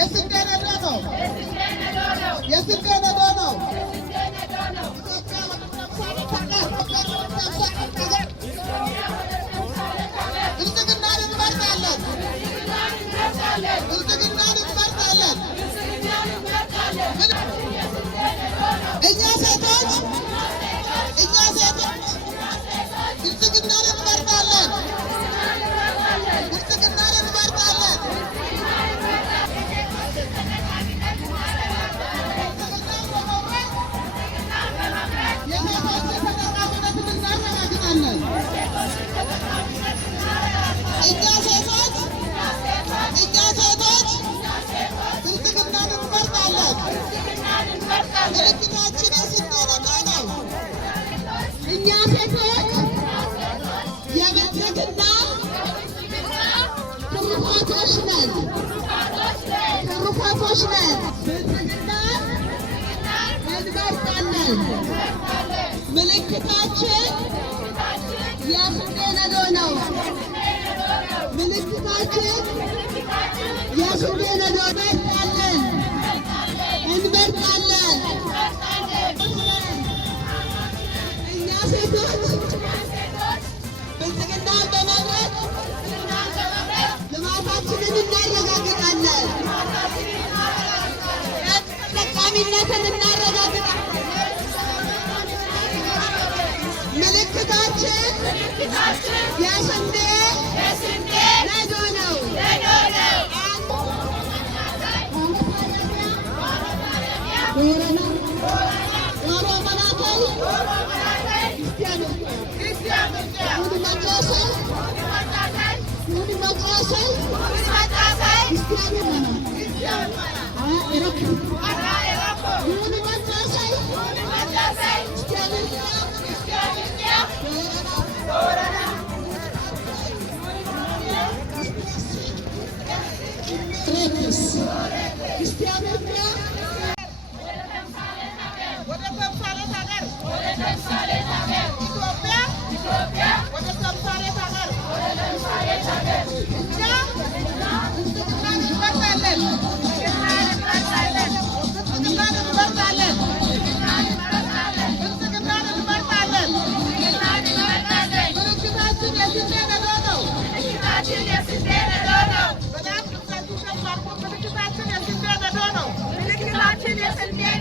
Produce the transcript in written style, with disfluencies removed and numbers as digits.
የስንዴ ነዶ ነው። የስንዴ ነዶ ነው። ብልጽግናን እንመርጣለን። ብልጽግናን እንመርጣለን። እኛ ሴቶች ብልጽግናን እንመርጣለን። ብልጽግናን እንመርጣለን። የሴቶችን ተጠቃሚነትን እናረጋግጣለን። እኛ ሴቶች ብልጽግናን እንመርጣለን። ምልክታችን የስንዴ ነዶ ነው። እኛ ሴቶች የብልጽግና ትሩፋቶች ነን። ብልጽግናን እንመርጣለን። ምልክታችን የስንዴ ነዶ ነው። ምልክታችን የስንዴ ነዶ እንመርጣለን። እኛ ሴቶች ብልጽግናን በመምረጥ ልማታችንን እናረጋግጣለን። ተጠቃሚነትን እናረጋግጣለን። ምልክታችን የስንዴ ነዶ ነው። Yes,